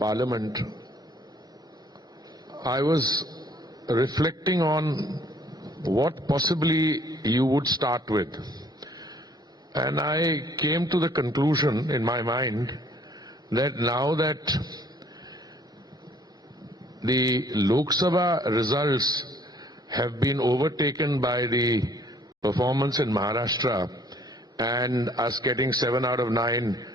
Parliament, I was reflecting on what possibly you would start with. And I came to the conclusion in my mind that now that the Lok Sabha results have been overtaken by the performance in Maharashtra and us getting 7 out of 9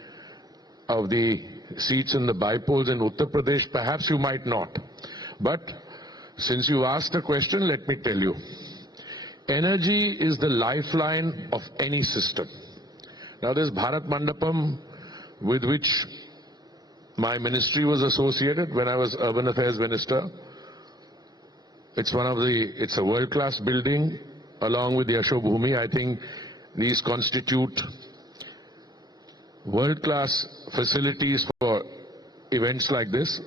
of the seats in the by-polls in Uttar Pradesh, perhaps you might not. But since you asked a question, let me tell you. Energy is the lifeline of any system. Now there's Bharat Mandapam, with which my ministry was associated when I was Urban Affairs Minister. It's a world-class building along with the Ashok Bhumi. I think these constitute world-class facilities for events like this.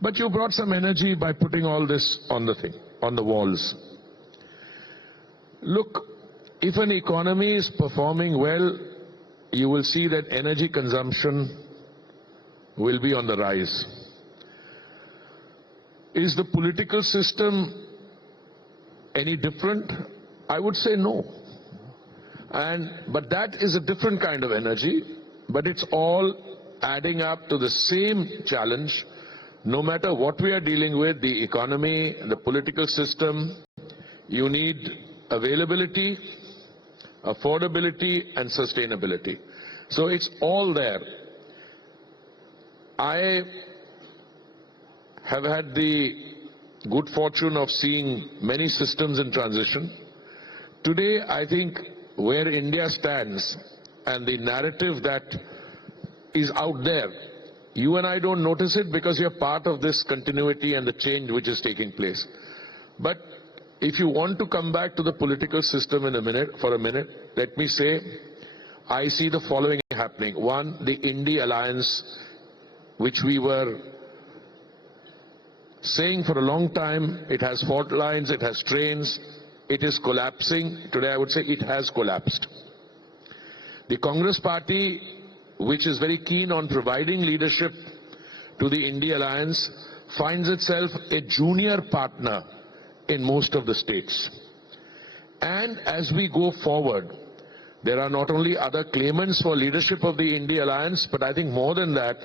But you brought some energy by putting all this on the walls. Look, if an economy is performing well, you will see that energy consumption will be on the rise. Is the political system any different? I would say no. But that is a different kind of energy, but it's all adding up to the same challenge. No matter what we are dealing with, the economy, the political system, you need availability, affordability, and sustainability. So it's all there. I have had the good fortune of seeing many systems in transition. Today, I think where India stands and the narrative that is out there, you and I don't notice it because you're part of this continuity and the change which is taking place. But if you want to come back to the political system for a minute, let me say, I see the following happening. One, the Indie Alliance, which we were saying for a long time, it has fault lines, it has trains, it is collapsing. Today I would say it has collapsed. The Congress Party, which is very keen on providing leadership to the Indie Alliance, finds itself a junior partner in most of the states. And as we go forward, there are not only other claimants for leadership of the Indie Alliance, but I think more than that,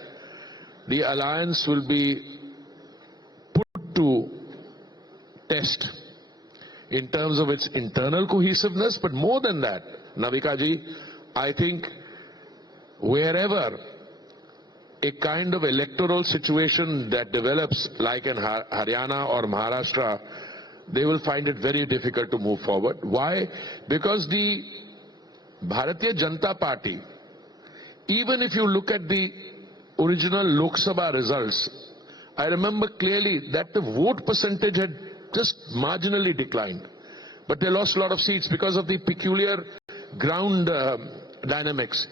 the alliance will be put to test in terms of its internal cohesiveness, but more than that, Navika ji, I think wherever a kind of electoral situation that develops like in Haryana or Maharashtra, they will find it very difficult to move forward. Why? Because the Bharatiya Janata Party, even if you look at the original Lok Sabha results, I remember clearly that the vote percentage had just marginally declined. But they lost a lot of seats because of the peculiar ground dynamics.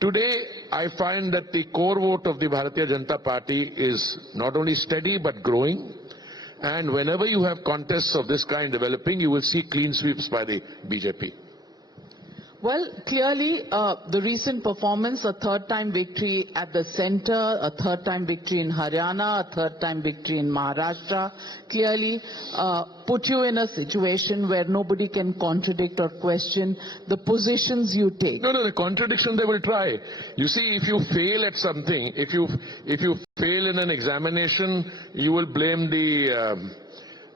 Today, I find that the core vote of the Bharatiya Janata Party is not only steady but growing. And whenever you have contests of this kind developing, you will see clean sweeps by the BJP. Well, clearly, the recent performance, a third-time victory at the centre, a third-time victory in Haryana, a third-time victory in Maharashtra, clearly put you in a situation where nobody can contradict or question the positions you take. No, the contradiction they will try. You see, if you fail at something, if you fail in an examination, you will blame the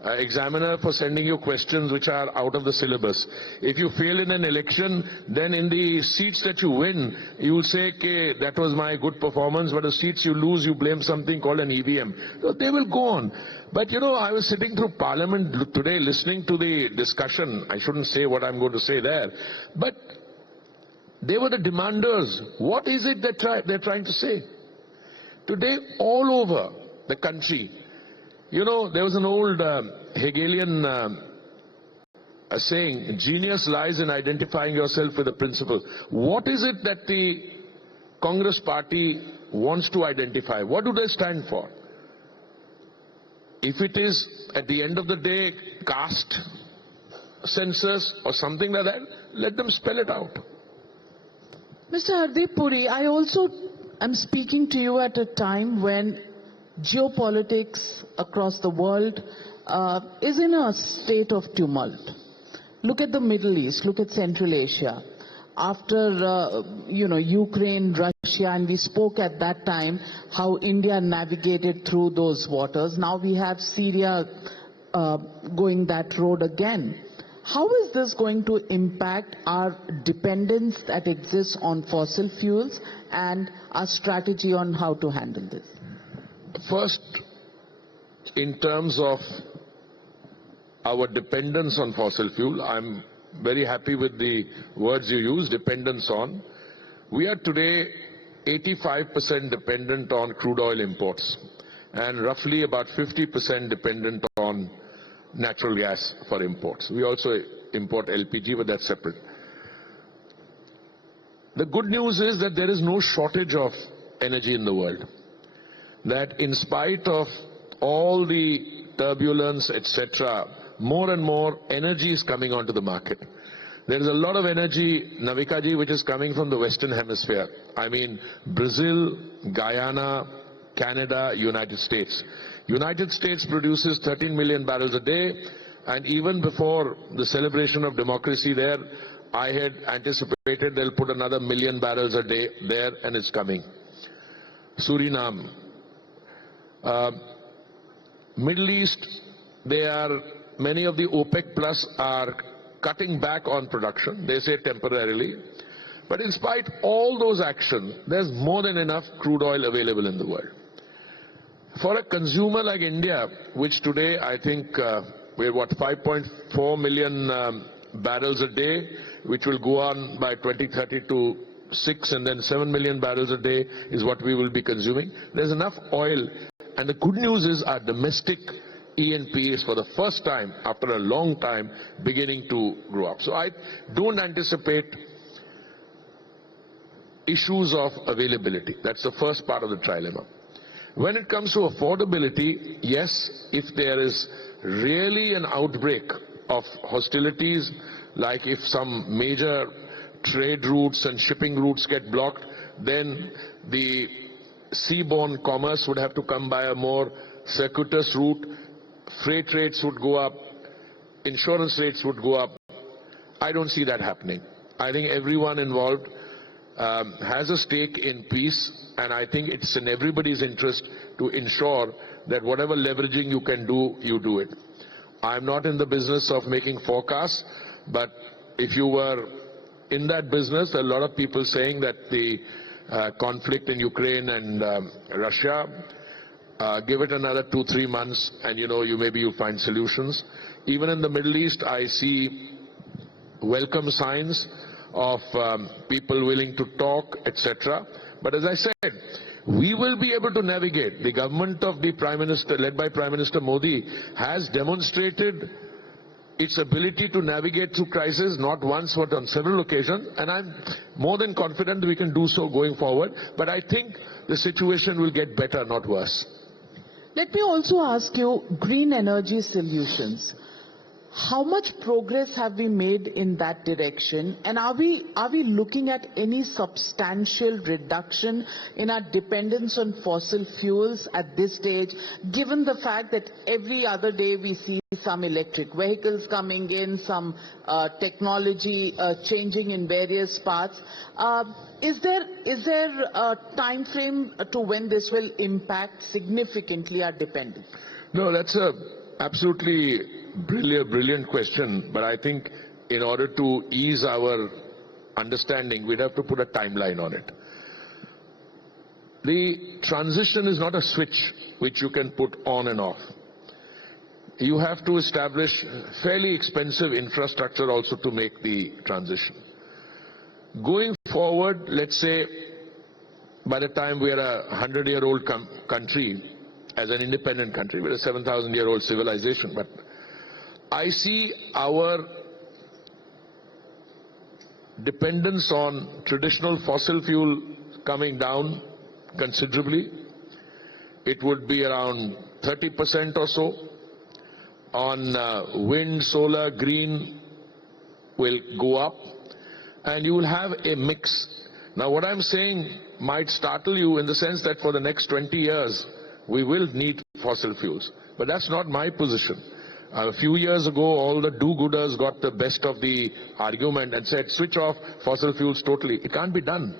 examiner for sending you questions which are out of the syllabus. If you fail in an election, then in the seats that you win, you will say, okay, that was my good performance, but the seats you lose, you blame something called an EVM. So they will go on. But you know, I was sitting through Parliament today listening to the discussion. I shouldn't say what I'm going to say there. But they were the demanders. What is it that they're trying to say? Today, all over the country, you know, there was an old Hegelian saying, genius lies in identifying yourself with a principle. What is it that the Congress Party wants to identify? What do they stand for? If it is, at the end of the day, caste census or something like that, let them spell it out. Mr. Hardeep Puri, I also am speaking to you at a time when geopolitics across the world is in a state of tumult. Look at the Middle East, look at Central Asia. After, Ukraine, Russia, and we spoke at that time how India navigated through those waters. Now we have Syria going that road again. How is this going to impact our dependence that exists on fossil fuels and our strategy on how to handle this? First, in terms of our dependence on fossil fuel, I'm very happy with the words you use, dependence on. We are today 85% dependent on crude oil imports and roughly about 50% dependent on natural gas for imports. We also import LPG, but that's separate. The good news is that there is no shortage of energy in the world. That in spite of all the turbulence, etc., more and more energy is coming onto the market. There is a lot of energy, Navikaji, which is coming from the Western Hemisphere. I mean, Brazil, Guyana, Canada, United States. United States produces 13 million barrels a day, and even before the celebration of democracy there, I had anticipated they'll put another 1 million barrels a day there, and it's coming. Suriname. Middle East, many of the OPEC Plus are cutting back on production, they say temporarily. But in spite of all those actions, there's more than enough crude oil available in the world. For a consumer like India, which today I think we're 5.4 million barrels a day, which will go on by 2030 to 6, and then 7 million barrels a day is what we will be consuming. There's enough oil, and the good news is our domestic E&P is for the first time after a long time beginning to grow up. So I don't anticipate issues of availability. That's the first part of the trilemma. When it comes to affordability, yes, if there is really an outbreak of hostilities, like if some major trade routes and shipping routes get blocked, then the seaborne commerce would have to come by a more circuitous route. Freight rates would go up, insurance rates would go up. I don't see that happening. I think everyone involved has a stake in peace, and I think it's in everybody's interest to ensure that whatever leveraging you can do, you do it. I'm not in the business of making forecasts, but if you were in that business, there are a lot of people saying that the conflict in Ukraine and Russia, give it another 2-3 months and maybe you'll find solutions. Even in the Middle East, I see welcome signs of people willing to talk, etc. But as I said, we will be able to navigate. The government of the Prime Minister, led by Prime Minister Modi, has demonstrated its ability to navigate through crisis, not once but on several occasions, and I'm more than confident we can do so going forward. But I think the situation will get better, not worse. Let me also ask you, green energy solutions. How much progress have we made in that direction? And are we looking at any substantial reduction in our dependence on fossil fuels at this stage, given the fact that every other day we see some electric vehicles coming in, some technology changing in various parts? Is there a time frame to when this will impact significantly our dependence? No, that's a absolutely brilliant question, but I think in order to ease our understanding, we'd have to put a timeline on it. The transition is not a switch which you can put on and off. You have to establish fairly expensive infrastructure also to make the transition. Going forward, let's say by the time we are a 100-year-old country, as an independent country, we're a 7,000-year-old civilization, but I see our dependence on traditional fossil fuel coming down considerably. It would be around 30% or so. On wind, solar, green will go up, and you will have a mix. Now what I'm saying might startle you in the sense that for the next 20 years, we will need fossil fuels. But that's not my position. A few years ago, all the do-gooders got the best of the argument and said, switch off fossil fuels totally. It can't be done.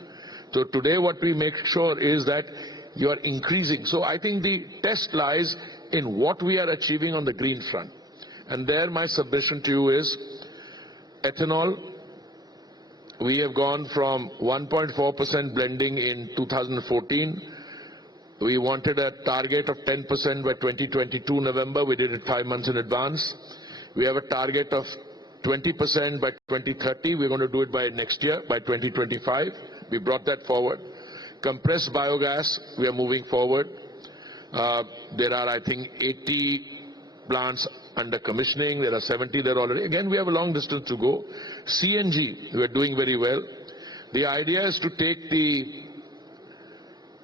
So today what we make sure is that you are increasing. So I think the test lies in what we are achieving on the green front. And there my submission to you is, ethanol, we have gone from 1.4% blending in 2014. We wanted a target of 10% by 2022 November. We did it 5 months in advance. We have a target of 20% by 2030. We're going to do it by next year, by 2025. We brought that forward. Compressed biogas, we are moving forward. There are, I think, 80 plants under commissioning. There are 70 there already. Again, we have a long distance to go. CNG, we are doing very well. The idea is to take the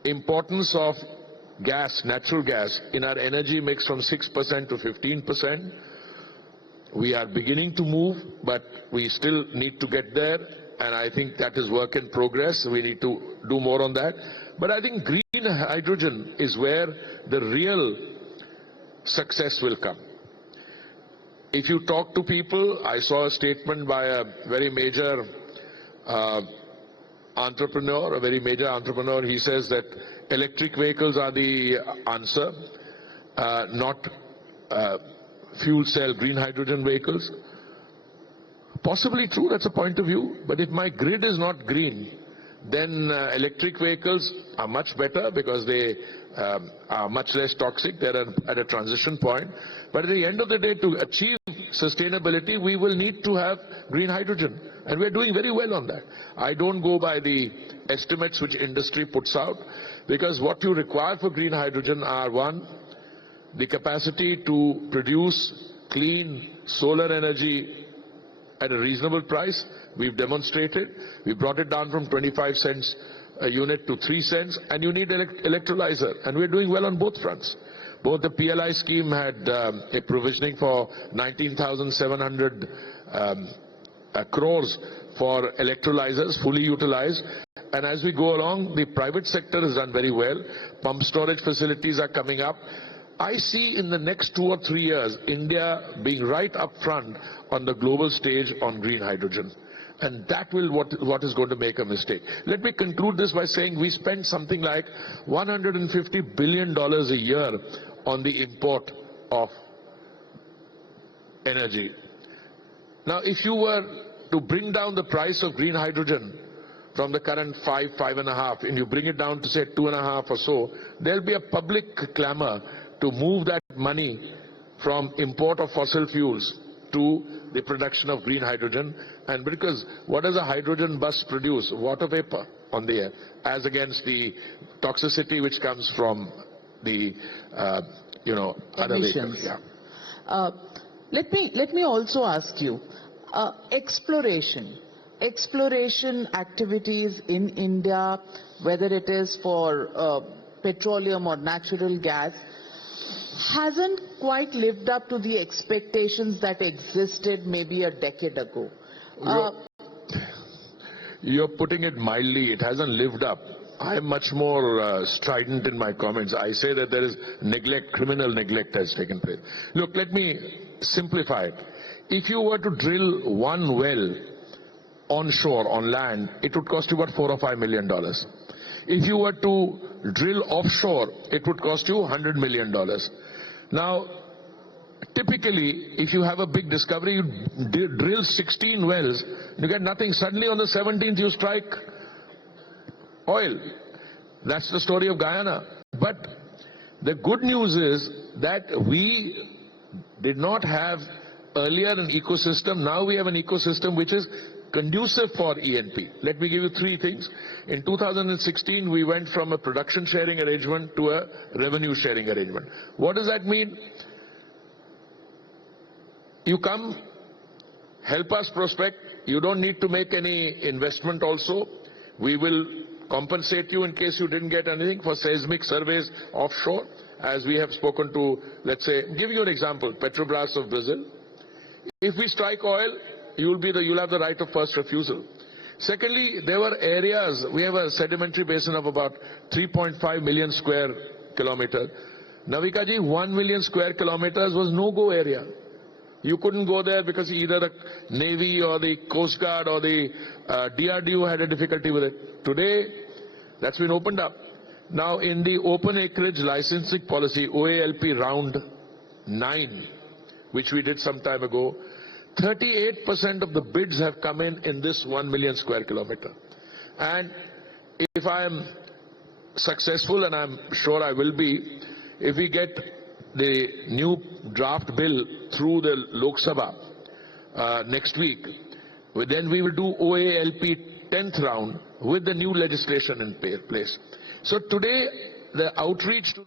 importance of gas, natural gas, in our energy mix from 6% to 15%. We are beginning to move, but we still need to get there, and I think that is work in progress. We need to do more on that. But I think green hydrogen is where the real success will come. If you talk to people, I saw a statement by a very major entrepreneur, he says that electric vehicles are the answer, not fuel cell green hydrogen vehicles. Possibly true, that's a point of view, but if my grid is not green, then electric vehicles are much better because they are much less toxic. They're at a transition point. But at the end of the day, to achieve sustainability, we will need to have green hydrogen. And we're doing very well on that. I don't go by the estimates which industry puts out, because what you require for green hydrogen are, one, the capacity to produce clean solar energy at a reasonable price. We've demonstrated. We brought it down from 25 cents a unit to 3 cents, and you need electrolyzer, and we're doing well on both fronts. Both the PLI scheme had a provisioning for 19,700 crores for electrolyzers, fully utilized. And as we go along, the private sector has done very well. Pump storage facilities are coming up. I see in the next 2 or 3 years, India being right up front on the global stage on green hydrogen. And that will what is going to make a mistake. Let me conclude this by saying we spend something like $150 billion a year on the import of energy. Now, if you were to bring down the price of green hydrogen from the current 5, 5.5, and you bring it down to say 2.5 or so, there'll be a public clamor to move that money from import of fossil fuels to the production of green hydrogen. And because what does a hydrogen bus produce? Water vapor on the air, as against the toxicity which comes from the other vehicles. Yeah. Let me also ask you, exploration activities in India, whether it is for petroleum or natural gas, hasn't quite lived up to the expectations that existed maybe a decade ago. You're putting it mildly. It hasn't lived up. I'm much more strident in my comments. I say that there is neglect, criminal neglect has taken place. Look, let me simplify it. If you were to drill one well onshore, on land, it would cost you about $4 or $5 million. If you were to drill offshore, it would cost you $100 million. Now, typically, if you have a big discovery, you drill 16 wells, you get nothing. Suddenly on the 17th, you strike oil. That's the story of Guyana. But the good news is that we did not have earlier an ecosystem. Now we have an ecosystem which is conducive for E&P. Let me give you 3 things. In 2016, we went from a production sharing arrangement to a revenue sharing arrangement. What does that mean? You come, help us prospect. You don't need to make any investment also. We will compensate you in case you didn't get anything for seismic surveys offshore, as we have spoken to, let's say, give you an example, Petrobras of Brazil. If we strike oil, you'll have the right of first refusal. Secondly, there were areas, we have a sedimentary basin of about 3.5 million square kilometers. Navika ji, 1 million square kilometers was no-go area. You couldn't go there because either the Navy or the Coast Guard or the DRDO had a difficulty with it. Today, that's been opened up. Now, in the open acreage licensing policy, OALP round 9, which we did some time ago, 38% of the bids have come in this 1 million square kilometer. And if I am successful, and I'm sure I will be, if we get the new draft bill through the Lok Sabha next week, then we will do OALP 10th round with the new legislation in place. So today, the outreach to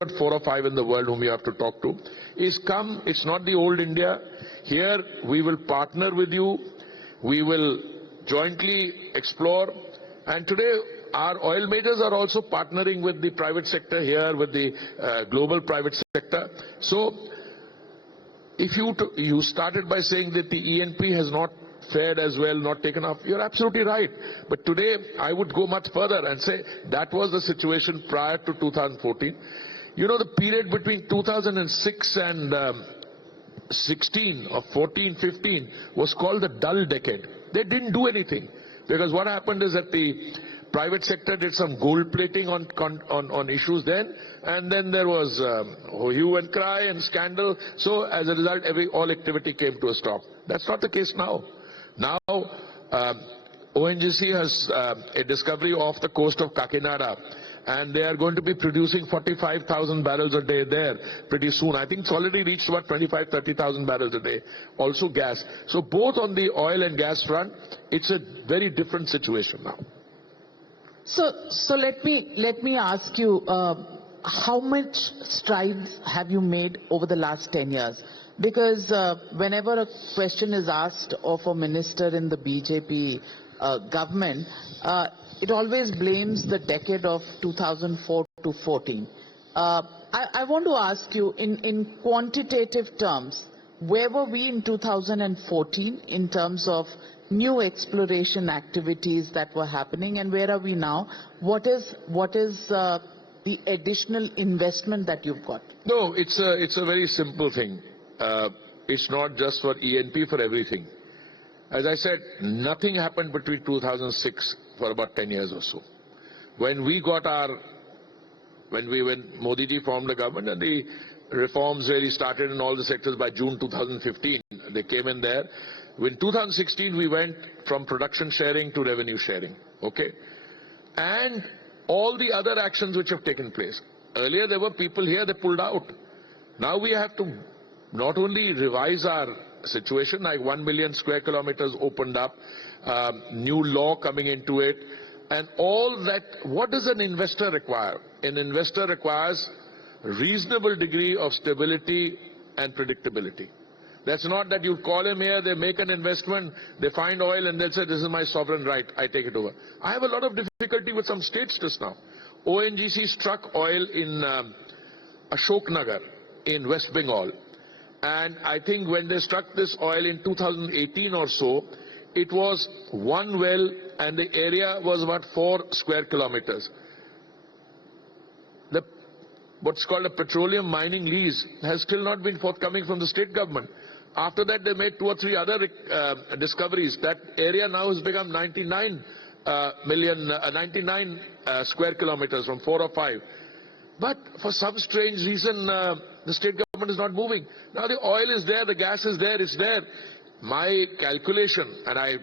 the 4 or 5 in the world whom you have to talk to is come. It's not the old India. Here we will partner with you. We will jointly explore. And today our oil majors are also partnering with the private sector here, with the global private sector. So if you started by saying that the ENP has not fared as well, not taken off, you're absolutely right. But today I would go much further and say that was the situation prior to 2014. You know, the period between 2006 and 16 or 14, 15 was called the dull decade. They didn't do anything because what happened is that the private sector did some gold plating on issues then, and then there was hue and cry and scandal. So as a result, all activity came to a stop. That's not the case now. Now, ONGC has a discovery off the coast of Kakinada, and they are going to be producing 45,000 barrels a day there pretty soon. I think it's already reached about 30,000 barrels a day. Also gas. So both on the oil and gas front, it's a very different situation now. So let me ask you, how much strides have you made over the last 10 years? Because whenever a question is asked of a minister in the BJP government, it always blames the decade of 2004 to 14. I want to ask you, in quantitative terms, where were we in 2014 in terms of new exploration activities that were happening, and where are we now? What is the additional investment that you've got? No, it's a very simple thing. It's not just for ENP, for everything. As I said, nothing happened between 2006 for about 10 years or so. When Modi ji formed the government and the reforms really started in all the sectors by June 2015, they came in there. In 2016, we went from production sharing to revenue sharing, okay? And all the other actions which have taken place. Earlier, there were people here, they pulled out. Now we have to not only revise our situation, like 1 million square kilometers opened up, new law coming into it, and all that. What does an investor require? An investor requires reasonable degree of stability and predictability. That's not that you call him here, they make an investment, they find oil and they'll say, this is my sovereign right, I take it over. I have a lot of difficulty with some states just now. ONGC struck oil in Ashoknagar in West Bengal. And I think when they struck this oil in 2018 or so, it was one well and the area was about 4 square kilometers. What's called a petroleum mining lease has still not been forthcoming from the state government. After that, they made 2 or 3 other discoveries. That area now has become 99 square kilometers from 4 or 5. But for some strange reason, the state government is not moving. Now the oil is there, the gas is there, it's there. My calculation, and I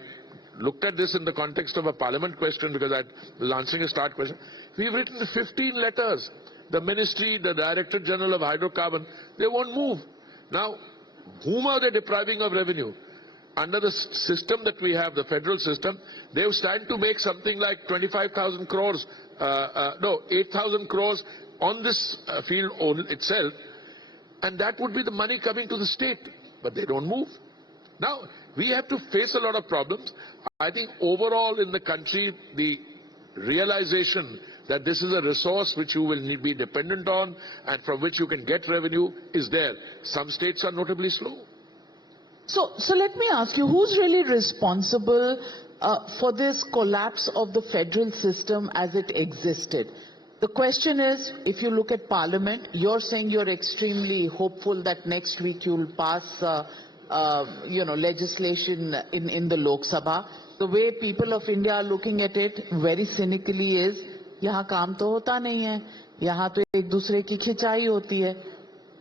looked at this in the context of a parliament question because I was answering a start question. We've written 15 letters. The ministry, the Director General of Hydrocarbon, they won't move. Now, whom are they depriving of revenue? Under the system that we have, the federal system, they stand to make something like 25,000 crores, 8,000 crores on this field itself, and that would be the money coming to the state, but they don't move. Now, we have to face a lot of problems. I think overall in the country, the realization that this is a resource which you will be dependent on and from which you can get revenue is there. Some states are notably slow. So let me ask you, who's really responsible for this collapse of the federal system as it existed? The question is, if you look at Parliament, you're saying you're extremely hopeful that next week you'll pass, legislation in the Lok Sabha. The way people of India are looking at it very cynically is, यहाँ काम तो होता नहीं है, यहाँ तो एक दूसरे की खिंचाई होती है.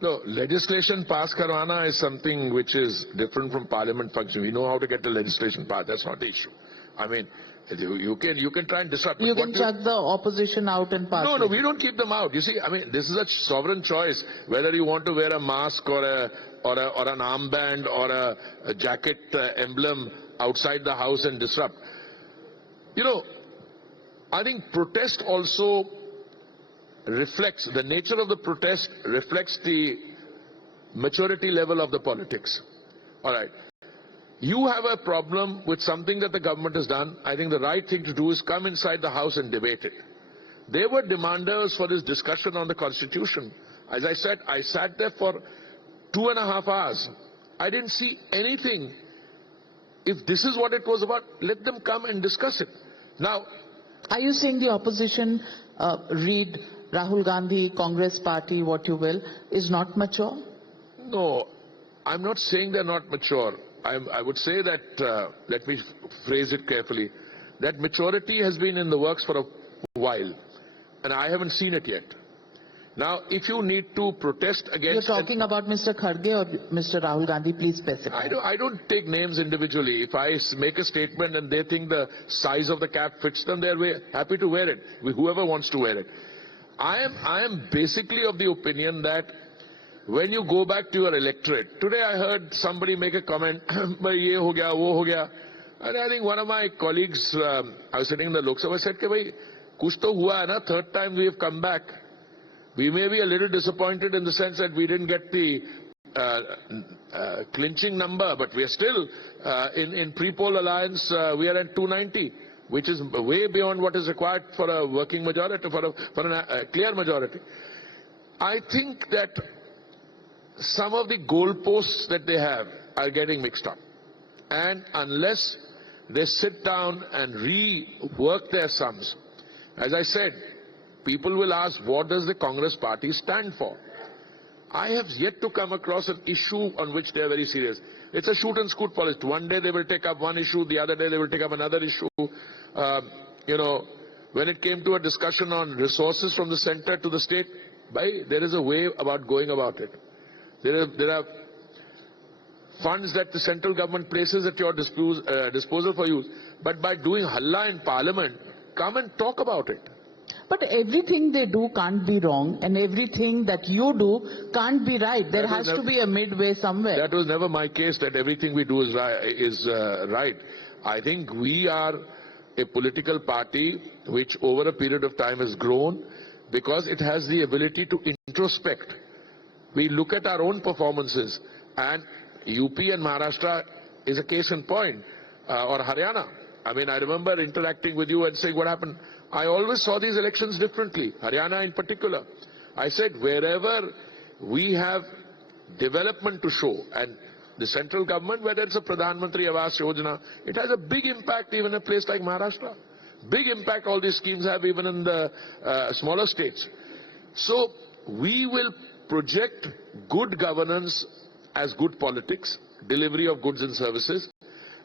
No, legislation pass karwana is something which is different from parliament function. We know how to get the legislation passed. That's not the issue. I mean, you can try and disrupt. You can chuck the opposition out and pass. No, we don't keep them out. You see, I mean, this is a sovereign choice whether you want to wear a mask or an armband or a jacket emblem outside the house and disrupt. You know, I think protest also reflects, the nature of the protest reflects the maturity level of the politics. All right. You have a problem with something that the government has done. I think the right thing to do is come inside the house and debate it. They were demanders for this discussion on the Constitution. As I said, I sat there for 2.5 hours. I didn't see anything. If this is what it was about, let them come and discuss it. Now, are you saying the opposition, read Rahul Gandhi, Congress party, what you will, is not mature? No, I'm not saying they're not mature. I would say that, let me phrase it carefully, that maturity has been in the works for a while, and I haven't seen it yet. Now, if you need to protest against... You're talking about Mr. Kharge or Mr. Rahul Gandhi, please specify. I don't take names individually. If I make a statement and they think the size of the cap fits them, they're happy to wear it, whoever wants to wear it. I am basically of the opinion that when you go back to your electorate, today I heard somebody make a comment, bhai ye ho gaya, wo ho gaya. And I think one of my colleagues, I was sitting in the Lok Sabha, said, bhai, kuch to hua hai na, third time we have come back. We may be a little disappointed in the sense that we didn't get the clinching number, but we are still, in pre-poll alliance, we are at 290, which is way beyond what is required for a working majority, for a clear majority. I think that some of the goalposts that they have are getting mixed up. And unless they sit down and rework their sums, as I said, people will ask, what does the Congress party stand for? I have yet to come across an issue on which they are very serious. It's a shoot and scoot policy. One day they will take up one issue, the other day they will take up another issue. When it came to a discussion on resources from the center to the state, there is a way about going about it. There are funds that the central government places at your disposal for use. But by doing halla in parliament, come and talk about it. But everything they do can't be wrong, and everything that you do can't be right. There has to be a midway somewhere. That was never my case, that everything we do is right. I think we are a political party which over a period of time has grown because it has the ability to introspect. We look at our own performances, and UP and Maharashtra is a case in point, or Haryana. I mean, I remember interacting with you and saying what happened. I always saw these elections differently, Haryana in particular. I said wherever we have development to show, and the central government, whether it's a Pradhan Mantri Awas Yojana, it has a big impact even in a place like Maharashtra. Big impact all these schemes have even in the smaller states. So we will project good governance as good politics, delivery of goods and services,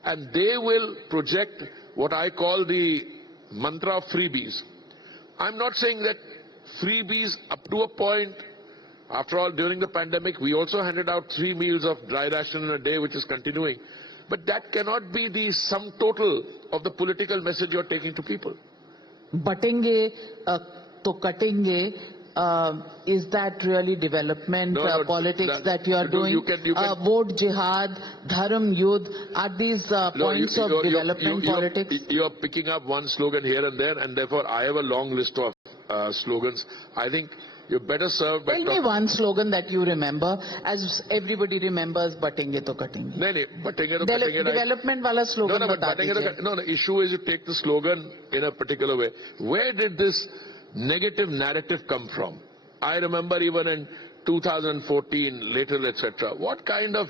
and they will project what I call the mantra of freebies. I'm not saying that freebies up to a point. After all, during the pandemic, we also handed out 3 meals of dry ration in a day, which is continuing. But that cannot be the sum total of the political message you're taking to people. Batenge to katenge. Is that really development politics that you are doing? You can, vote jihad, dharam yudh, are these points of development politics? You're picking up one slogan here and there, and therefore I have a long list of slogans. I think you're better served by... Tell me one slogan that you remember, as everybody remembers, batenge to katenge. No, batenge to katenge. Development wala slogan. No, the issue is you take the slogan in a particular way. Where did this negative narrative come from? I remember even in 2014, later, etc. What kind of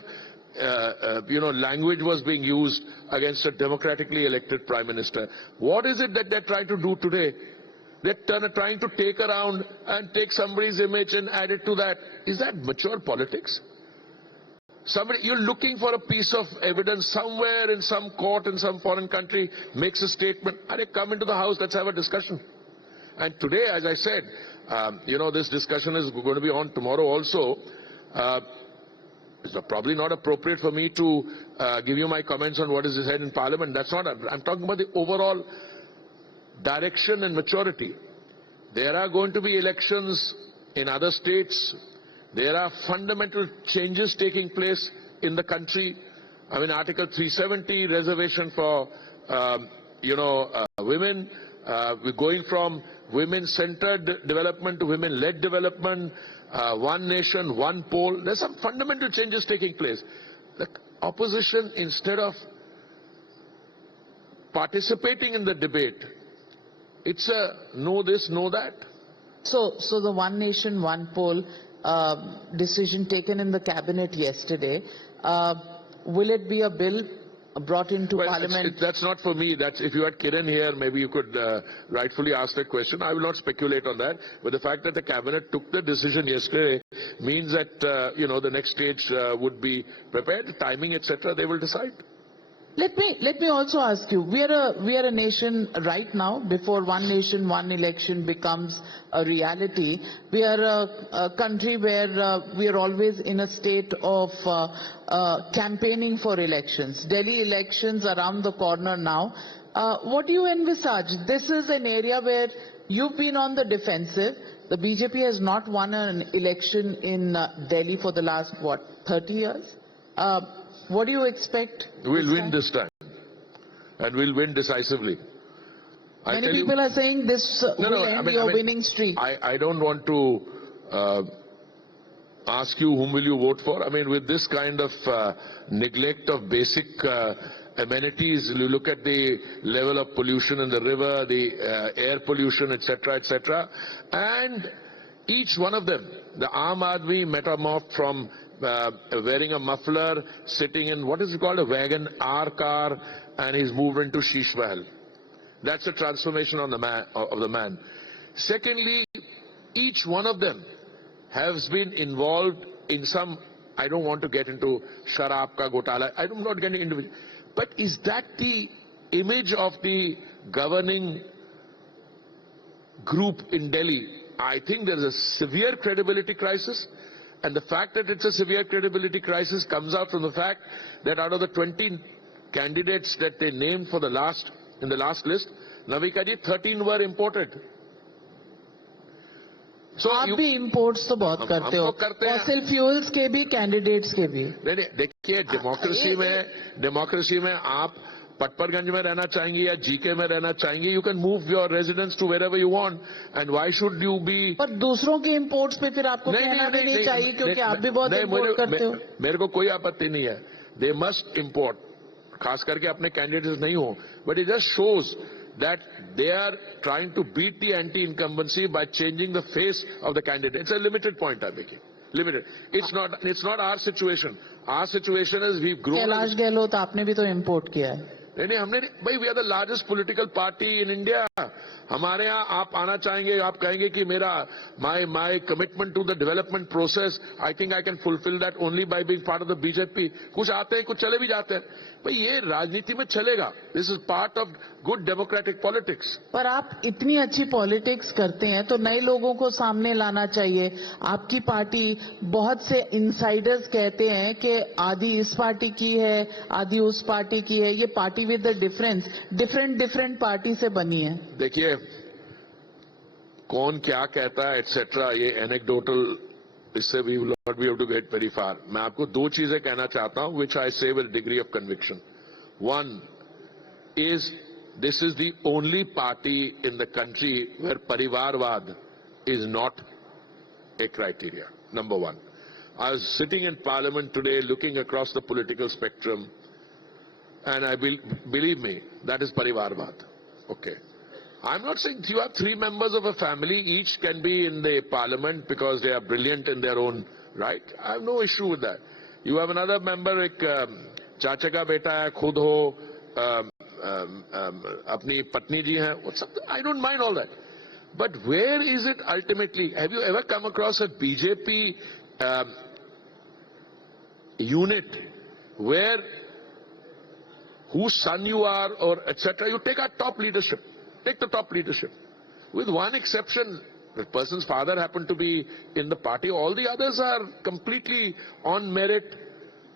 language was being used against a democratically elected prime minister? What is it that they're trying to do today? They're trying to take around and take somebody's image and add it to that. Is that mature politics? You're looking for a piece of evidence somewhere in some court in some foreign country, makes a statement, and they come into the house, let's have a discussion. And today, as I said, this discussion is going to be on tomorrow also. It's probably not appropriate for me to give you my comments on what is said in Parliament. That's not. I'm talking about the overall direction and maturity. There are going to be elections in other states. There are fundamental changes taking place in the country. I mean, Article 370, reservation for, women. We're going from women-centered development to women-led development. One nation, one poll. There's some fundamental changes taking place. The opposition, instead of participating in the debate, it's a know this, know that. So the one nation, one poll decision taken in the cabinet yesterday, will it be a bill brought into Parliament? That's not for me. That's, if you had Kiran here, maybe you could rightfully ask that question. I will not speculate on that. But the fact that the cabinet took the decision yesterday means that the next stage would be prepared. Timing, etc. They will decide. Let me also ask you, we are a nation right now, before one nation, one election becomes a reality. We are a country where we are always in a state of campaigning for elections. Delhi elections around the corner now. What do you envisage? This is an area where you've been on the defensive. The BJP has not won an election in Delhi for the last, 30 years? What do you expect? We'll win this time. And we'll win decisively. Many people are saying this will end your winning streak. I don't want to ask you whom will you vote for. I mean, with this kind of neglect of basic amenities, you look at the level of pollution in the river, the air pollution, etc., etc. And each one of them, the Aam Aadmi metamorphed from wearing a muffler, sitting in what is it called, a wagon R car, and he's moved into Sheesh Mahal. That's a transformation on of the man. Secondly, each one of them has been involved in some, I don't want to get into Sharab ka Gotala, I'm not getting into it. But is that the image of the governing group in Delhi? I think there is a severe credibility crisis. And the fact that it's a severe credibility crisis comes out from the fact that out of the 20 candidates that they named in the last list, Navika ji, 13 were imported. So आप भी imports तो बहुत करते हो, fossil fuels के भी, candidates के भी. नहीं, देखिए, डेमोक्रेसी में आप पटपरगंज में रहना चाहेंगे या जीके में रहना चाहेंगे, you can move your residence to wherever you want, and why should you be? पर दूसरों के imports पे फिर आपको कहना भी नहीं चाहिए, क्योंकि आप भी बहुत import करते हो. मेरे को कोई आपत्ति नहीं है. They must import, खास करके अपने candidates नहीं हो, but it just shows that they are trying to beat the anti-incumbency by changing the face of the candidate. It's a limited point I'm making. Limited. It's not our situation. Our situation is we've grown. Kailash Gehlot आपने भी तो import किया है. नहीं, हमने भाई, we are the largest political party in India. हमारे यहाँ आप आना चाहेंगे, आप कहेंगे कि मेरा my commitment to the development process, I think I can fulfil that only by being part of the BJP. कुछ आते हैं, कुछ चले भी जाते हैं. भाई, ये राजनीति में चलेगा. This is part of good democratic politics. पर आप इतनी अच्छी पॉलिटिक्स करते हैं तो नए लोगों को सामने लाना चाहिए. आपकी पार्टी, बहुत से इंसाइडर्स कहते हैं कि आधी इस पार्टी की है, आधी उस पार्टी की है. ये party with the difference different party से बनी है. देखिए, कौन क्या कहता है एटसेट्रा, ये एनेक्डोटल, इससे we will not be able to get very far. मैं आपको दो चीजें कहना चाहता हूं, विच आई से with degree of conviction. One is this is the only party in the country where Parivarvad is not a criteria. Number one. I was sitting in Parliament today looking across the political spectrum, and believe me, that is Parivarvad. Okay. I'm not saying you have 3 members of a family, each can be in the Parliament because they are brilliant in their own right. I have no issue with that. You have another member, like चाचा का बेटा है, खुद हो, अपनी पत्नी जी हैं, I don't mind all that. But where is it ultimately? Have you ever come across a BJP unit where whose son you are or etc. You take our top leadership. Take the top leadership. With one exception, the person's father happened to be in the party. All the others are completely on merit,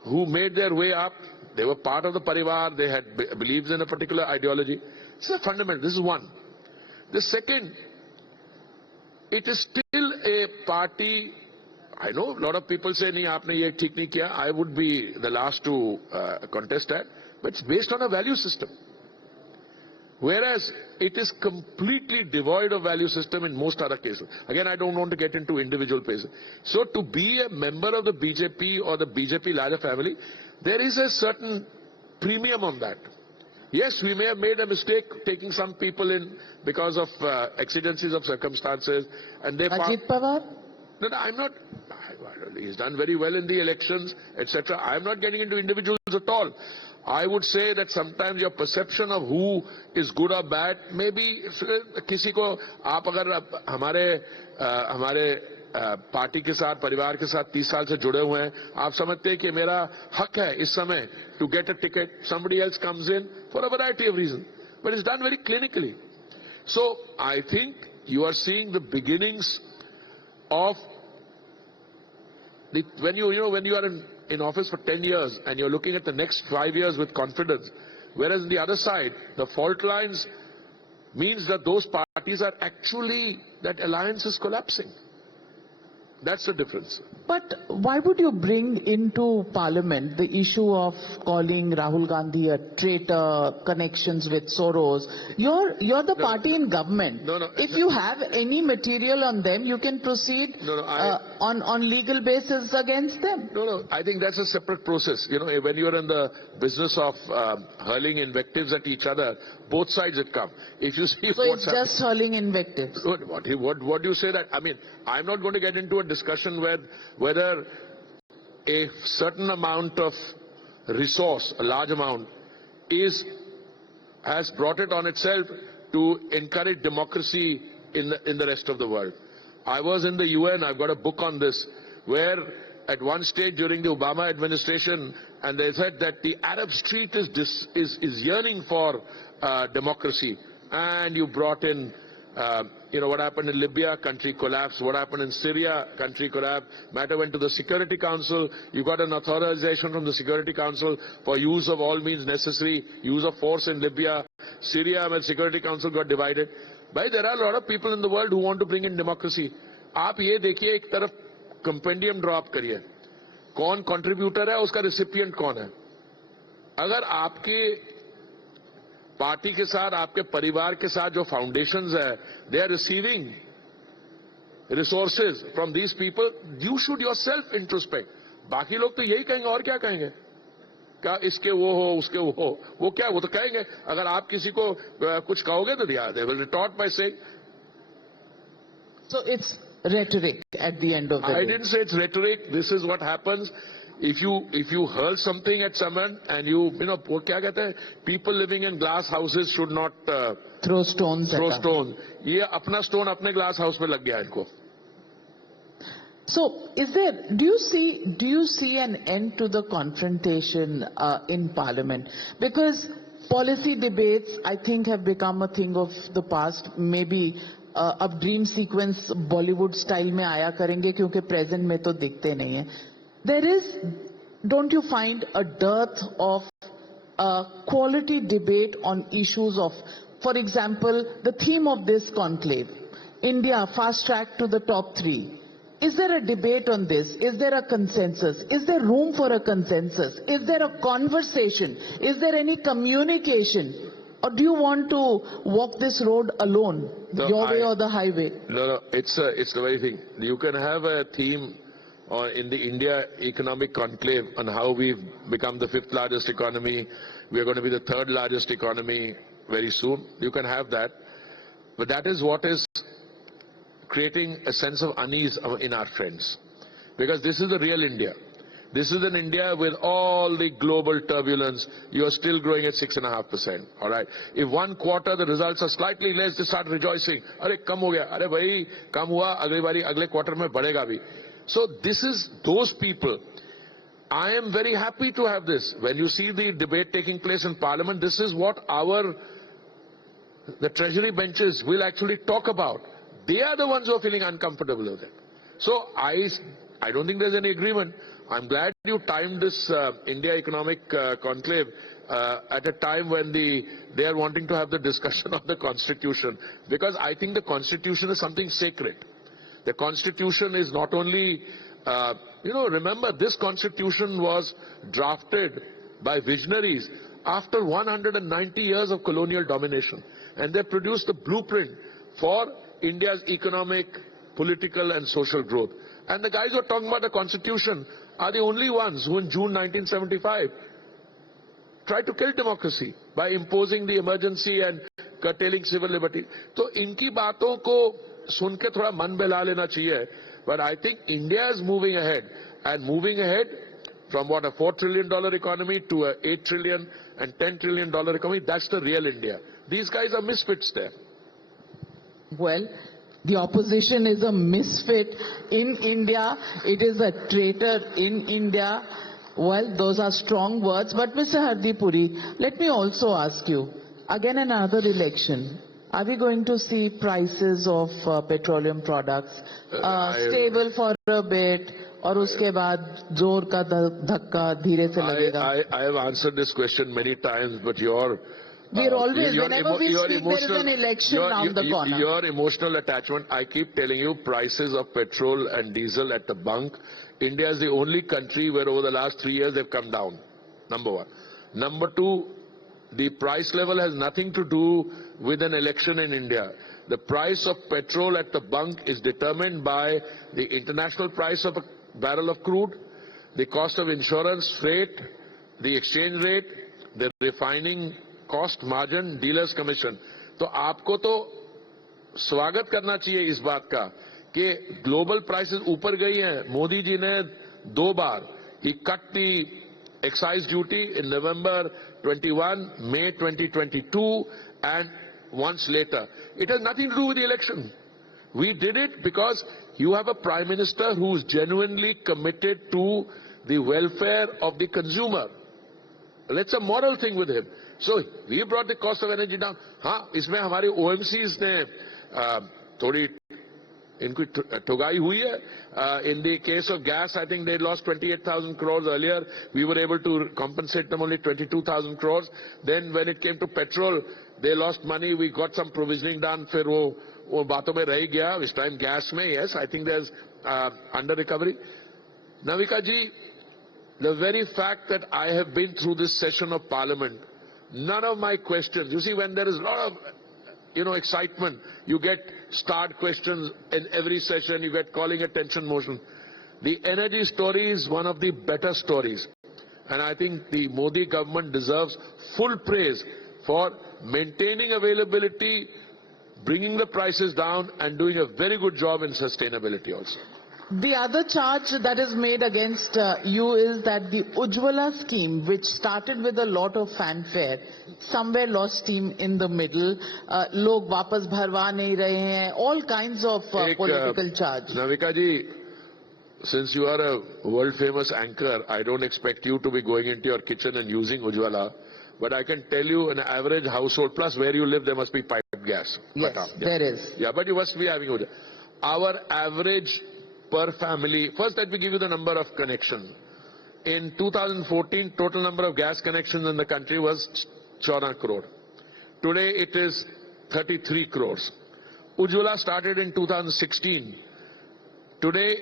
who made their way up. They were part of the parivar. They had beliefs in a particular ideology. This is a fundamental. This is one. The second, it is still a party. I know a lot of people say, nahi, aapne ye theek nahi kiya. I would be the last to contest that. But it's based on a value system. Whereas it is completely devoid of value system in most other cases. Again, I don't want to get into individual cases. So to be a member of the BJP or the BJP larger family, there is a certain premium on that. Yes, we may have made a mistake taking some people in because of exigencies of circumstances. And they Ajit Pawar? No, I'm not. He's done very well in the elections, etc. I'm not getting into individuals at all. I would say that sometimes your perception of who is good or bad, maybe किसी को आप अगर हमारे party के साथ परिवार के साथ 30 साल से जुड़े हुए हैं, आप समझते हैं कि मेरा हक है इस समय to get a ticket. Somebody else comes in for a variety of reasons, but it's done very clinically. So I think you are seeing the beginnings of when you are in office for 10 years and you're looking at the next 5 years with confidence, whereas on the other side, the fault lines means that those parties are actually, that alliance is collapsing. That's the difference. But why would you bring into Parliament the issue of calling Rahul Gandhi a traitor, connections with Soros? You're the party in government. If you have any material on them, you can proceed on legal basis against them. No, I think that's a separate process. When you're in the business of hurling invectives at each other, both sides it come. If you see so it's just hurling invectives. What do you say that? I mean, I'm not going to get into a discussion whether a certain amount of resource, a large amount, has brought it on itself to encourage democracy in the rest of the world. I was in the UN, I've got a book on this, where at one stage during the Obama administration, and they said that the Arab street is yearning for democracy, and you brought in what happened in Libya, country collapsed. What happened in Syria, country collapsed. Matter went to the Security Council. You got an authorization from the Security Council for use of all means necessary, use of force in Libya. Syria, when Security Council got divided. But there are a lot of people in the world who want to bring in democracy. आप ये देखिए एक तरफ compendium drop करिए, कौन contributor है, उसका recipient कौन है. अगर आपके पार्टी के साथ, आपके परिवार के साथ जो फाउंडेशंस है, they are receiving resources from these people, you should yourself introspect. बाकी लोग तो यही कहेंगे, और क्या कहेंगे? क्या इसके वो हो, उसके वो हो, वो क्या, वो तो कहेंगे. अगर आप किसी को कुछ कहोगे तो they will retort by saying. So it's rhetoric at the end of the day. I didn't say it's rhetoric. This is what happens. If you hurl something at someone and वो क्या कहते हैं, people living in glass houses should not throw stones. ये अपना stone अपने glass house में लग गया इनको. So, do you see an end to the confrontation in Parliament? Because policy debates, I think, have become a thing of the past. Maybe अब dream sequence Bollywood style में आया करेंगे, क्योंकि प्रेजेंट में तो दिखते नहीं है. There is, don't you find, a dearth of quality debate on issues of, for example, the theme of this conclave, India fast track to the top 3. Is there a debate on this? Is there a consensus? Is there room for a consensus? Is there a conversation? Is there any communication? Or do you want to walk this road alone, your way or the highway? No, it's the very thing. You can have a theme in the India economic conclave on how we've become the 5th largest economy. We are going to be the 3rd largest economy very soon. You can have that. But that is what is creating a sense of unease in our friends. Because this is the real India. This is an India with all the global turbulence. You are still growing at 6.5%. All right. If one quarter the results are slightly less, they start rejoicing. अरे कम हो गया. अरे भाई कम हुआ. अगली बारी अगले quarter में बढ़ेगा भी. So this is those people. I am very happy to have this. When you see the debate taking place in Parliament, this is what the Treasury benches will actually talk about. They are the ones who are feeling uncomfortable with it. So I don't think there's any agreement. I'm glad you timed this India Economic Conclave at a time when they are wanting to have the discussion of the Constitution, because I think the Constitution is something sacred. The Constitution is not only, remember this Constitution was drafted by visionaries after 190 years of colonial domination, and they produced the blueprint for India's economic, political and social growth. And the guys who are talking about the Constitution are the only ones who in June 1975 tried to kill democracy by imposing the emergency and curtailing civil liberty. So इनकी बातों को सुन के थोड़ा मन बहला लेना चाहिए. But I think India is moving ahead, and moving ahead from what, a $4 trillion economy to a $8 trillion and $10 trillion economy. That's the real India. These guys are misfits there. Well, the opposition is a misfit in India. It is a traitor in India. Well, those are strong words. But Mr. Hardipuri, let me also ask you, again another election. Are we going to see prices of petroleum products stable for a bit, और उसके बाद जोर का धक्का धीरे से लगेगा? I have answered this question many times, but we're always, whenever we speak, there is an election around the corner. Your emotional attachment, I keep telling you, prices of petrol and diesel at the bunk, India is the only country where over the last 3 years they've come down. Number one. Number two, the price level has nothing to do with an election in India. The price of petrol at the bunk is determined by the international price of a barrel of crude, the cost of insurance, freight, the exchange rate, the refining cost margin, dealers commission. तो आपको तो स्वागत करना चाहिए इस बात का कि ग्लोबल प्राइसेस ऊपर गई हैं. मोदी जी ने 2 बार, he cut the excise duty in November 21, May 2022 and once later. It has nothing to do with the election. We did it because you have a Prime Minister who is genuinely committed to the welfare of the consumer. It's a moral thing with him. So we brought the cost of energy down. हाँ, इसमें हमारे OMCs ने थोड़ी इनकी ठुगाई हुई है. In the case of gas, I think they lost 28,000 crores earlier. We were able to compensate them only 22,000 crores. Then when it came to petrol, they lost money. We got some provisioning done. फिर वो बातों में रह गया. This time gas में, yes, I think there's under recovery. Navika ji, the very fact that I have been through this session of Parliament, none of my questions, you see, when there is a lot of excitement, you get starred questions in every session, you get calling attention motion. The energy story is one of the better stories, and I think the Modi government deserves full praise for maintaining availability, bringing the prices down and doing a very good job in sustainability also. The other charge that is made against you is that the Ujjwala scheme, which started with a lot of fanfare, somewhere lost steam in the middle. Log वापस भरवा नहीं रहे हैं. All kinds of political charge. Navika ji, since you are a world famous anchor, I don't expect you to be going into your kitchen and using Ujjwala. But I can tell you an average household, plus where you live, there must be piped gas. Yes, there is. Yeah, but you must be having Ujjwala. Our average per family, first let me give you the number of connection. In 2014, total number of gas connections in the country was 14 crore. Today it is 33 crores. Ujjwala started in 2016. Today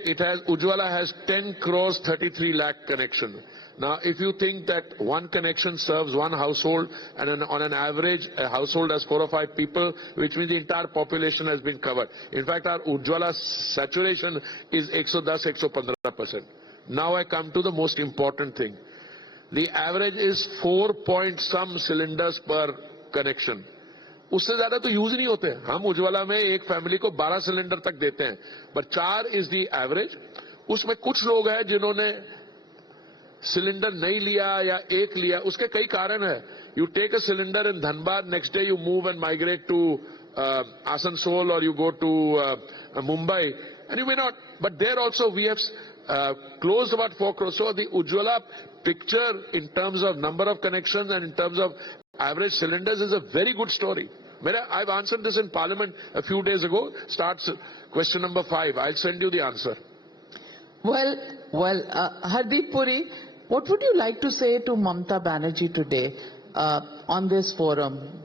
Ujjwala has 10 crores 33 lakh connection. Now if you think that one connection serves one household and on an average a household has 4 or 5 people, which means the entire population has been covered. In fact, our Ujjwala saturation is 110-115%. Now I come to the most important thing. The average is 4 point some cylinders per connection. उससे ज्यादा तो use नहीं होते. हम उज्ज्वला में एक family को 12 cylinder तक देते हैं, बट 4 इज द एवरेज. उसमें कुछ लोग हैं जिन्होंने सिलेंडर नहीं लिया या एक लिया, उसके कई कारण है. You take a cylinder in Dhanbad, next day you move and migrate to Asansol or you go to Mumbai, and you may not. But there also we have closed about 4 crores. So the Ujjwala picture in terms of number of connections and in terms of average cylinders is a very good story. I've answered this in Parliament a few days ago. Starts question number 5. I'll send you the answer. Well, Hardeep Puri, what would you like to say to Mamata Banerjee today on this forum?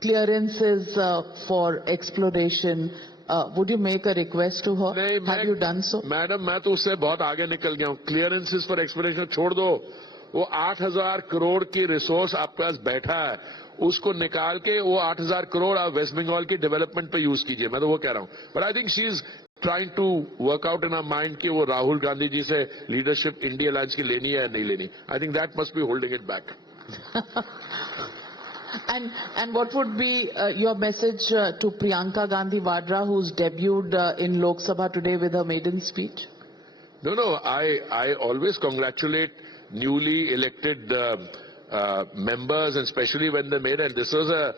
Clearances for exploration. Would you make a request to her? Have you done so? Madam, मैं तो उससे बहुत आगे निकल गया हूँ. Clearances for exploration छोड़ दो. वो 8,000 करोड़ की रिसोर्स आपके पास बैठा है, उसको निकाल के वो 8,000 करोड़ आप वेस्ट बंगाल की डेवलपमेंट पे यूज कीजिए. मैं तो वो कह रहा हूँ. But I think she is trying to work out in our mind कि वो राहुल गांधी जी से लीडरशिप इंडिया अलायंस की लेनी है या नहीं लेनी. I think that must be holding it back. And what would be your message to Priyanka Gandhi Vadra, who's debuted in Lok Sabha today with her maiden speech? No, I always congratulate newly elected members, and especially when they made, and this was a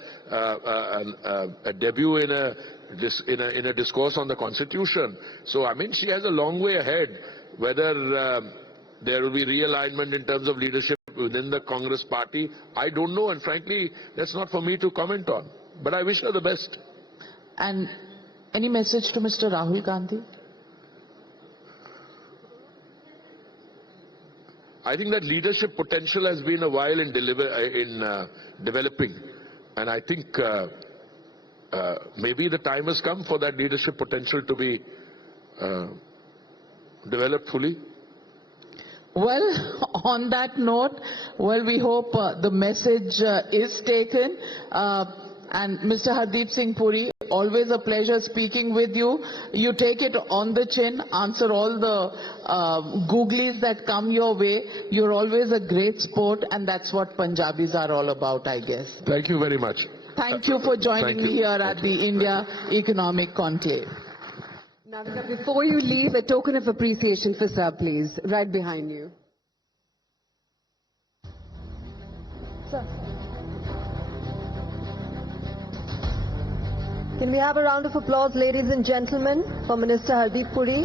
debut in a discourse on the Constitution. So I mean, she has a long way ahead. Whether there will be realignment in terms of leadership within the Congress party, I don't know, and frankly, that's not for me to comment on. But I wish her the best. And any message to Mr. Rahul Gandhi? I think that leadership potential has been a while in developing, and I think maybe the time has come for that leadership potential to be developed fully. Well, on that note, we hope the message is taken. And Mr. Hardeep Singh Puri, always a pleasure speaking with you. You take it on the chin, answer all the googlies that come your way. You're always a great sport, and that's what Punjabis are all about, I guess. Thank you very much. Thank you for joining me here at the India Economic Conclave. Navika, before you leave, a token of appreciation for Sir, please, right behind you. Sir. Can we have a round of applause, ladies and gentlemen, for Minister Hardeep Puri?